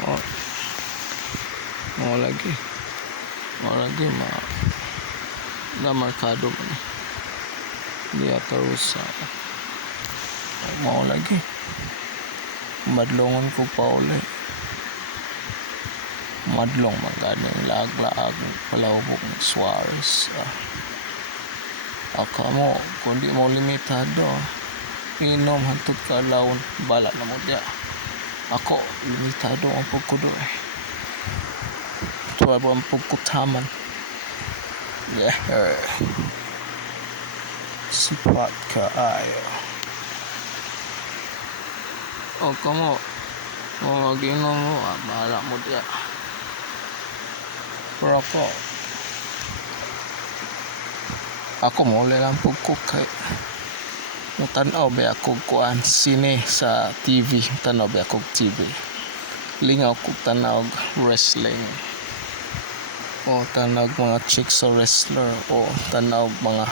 O, mo lagi na markado man di atarusa mo lagi madlongon ko pa uli madlong man ganing laag-laag palawbog ng Suarez. Ako mo kundi mo limitado inom hantod ka lawon bala na mo dia. Ako limitado ang pagkudo tuwa ba ang pagkutaman sipat ka ayo o kamo o mag-inom mo bahala mo dia. Pero ako mo lang pagkuk kay tanaw ba ako kuan sine sa TV, tanaw ba ako TV lingaw ko tanaw wrestling o tanaw mga chicks sa wrestler o tanaw mga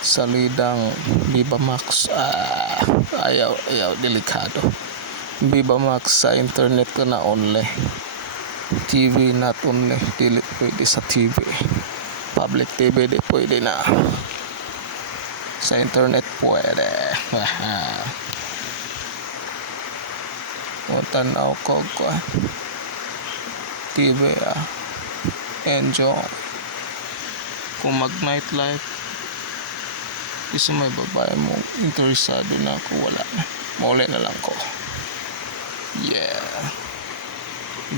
salidang Viva Max ayaw delikado Viva Max sa internet ka na only TV not only dili pwede sa TV public TV di pwede na sa internet pwede. O tanaw ko TV enjoy kung mag nightlife isa may babae mo interesado na ako wala na mauli na lang ko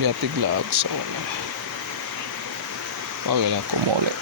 yatig laag sa una wala lang ko mauli